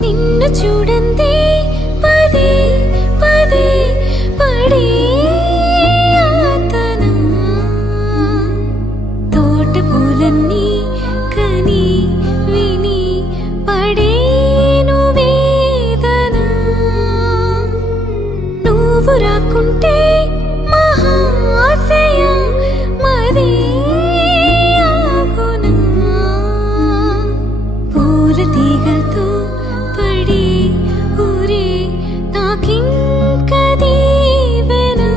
నిన్ను చూడందే పదే పదే పడే ఆతనా తోట పూలన్నీ కని విని పడేను వేదన నువ్వు రాకుంటే మహాశయ మదే ఆగునా పూల తీగతో పడే ఊరే నాకింక దీవెనా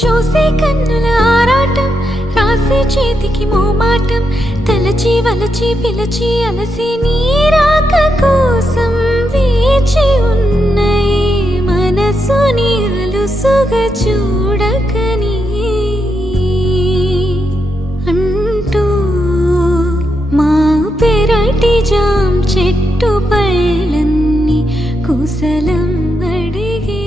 చూసే కన్నుల ఆరాటం రాసే చేతికి మోమాటం తలచి వలచి పిలచి అలసి నీరాక కోసం వేచి ఉన్నాయి మనసుని అలుసుగా చూడకని అంటూ మా పెరటి జాం చెట్టు పళ్ళన్ని కుశలం అడిగే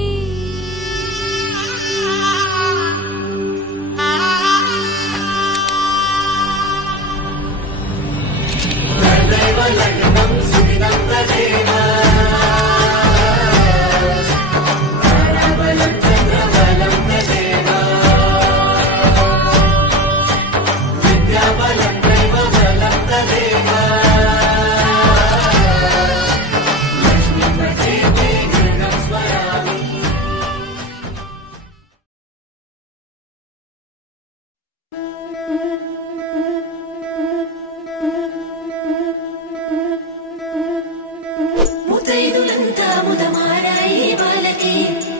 ముతైదులంతా ముదమారాయి బాలకి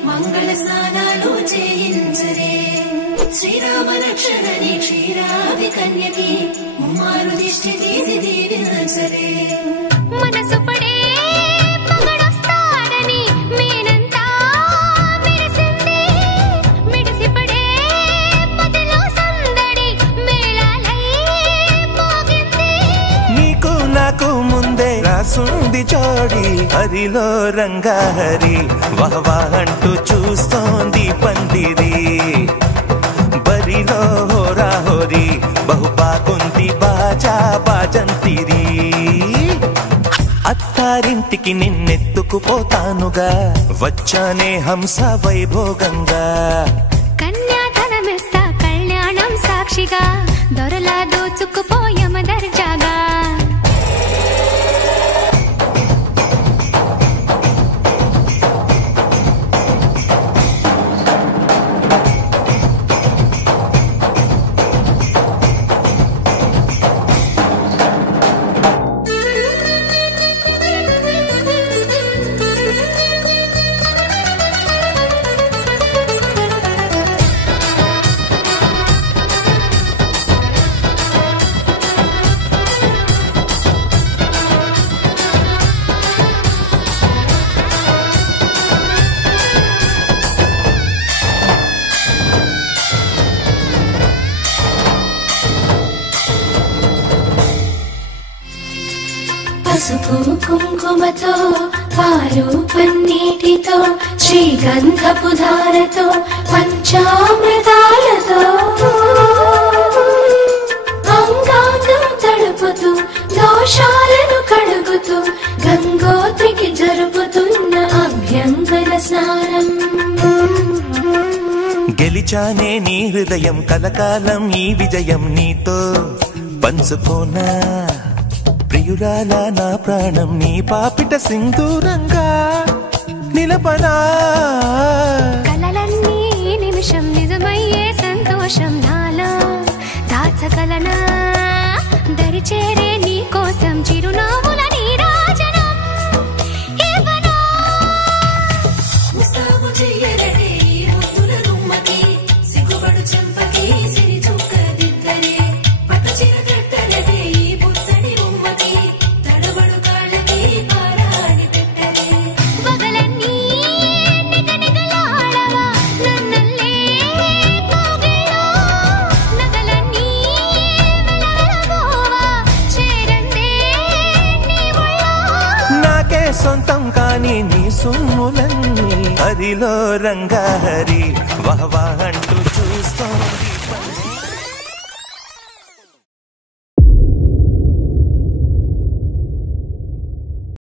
మంగళ స్నానాలు చేయించరే శ్రీరామ రక్షణని క్షీరాది కన్యకి ముమ్మారు దిష్టి తీసి దీవించరే మనసు పడే పగడొస్తాడని మేనంతా మెరిసింది మిడిసి పడే పతిలో సందడి మేళాలై మోగింది నీకు నాకు ముందే రాసుంది జోడి హరిలో రంగా హరి వహవా అంటూ చూస్తోంది పందిరి బరిలో హోరా హోరి బహు బాగుంది బాజా బాజంతిరి అత్తారింటికి నిన్నెత్తుకుపోతానుగా వచ్చానే హంస వైభోగంగా కన్యాధనమిస్తా కళ్యాణం సాక్షిగా దొరలా దోచుకుపోయమ దర్జాగా పసుపు కుంకుమతో పాలు పన్నీటితో శ్రీగంధపు ధారతో పంచామృతాలతో అంగాంగం తడుపుతూ దోషాలను కడుగుతూ గంగోత్రికి జరుపుతున్న అభ్యంగన స్నానం గెలిచానే నీ హృదయం కలకాలం ఈ విజయం నీతో పంచుకోనా ప్రియురాల నా ప్రాణం నీ పాపిట సింధూరంగా నిలపనా కలలన్నీ నిమిషం నిజమయ్యే సంతోషం నాలో దాచగలనా దరిచేరే నీ కోసం చిరునవ్వుల నీరాజనం ఇవ్వనా ముస్తాబు చెయ్యరటే ముద్దుల గుమ్మకి సిగ్గుపడు చెంపకి సిరి చుక్క దిద్దరే పట్టు చీర కట్టరటే ఈ పుత్తడి బొమ్మకి తడబడు కాళ్ళకి పారాడి పెట్టరే పగలన్నీ నిగనిగలాడవా నన్నల్లే కోగిలో నగలన్నీ వెలవెలగోవా చేరందే నీ ఒళ్ళో నాకే సొంతం కాని నీ సుమ్ములన్నీ హరిలో రంగా హరి వహవా అంటూ చూస్తోంది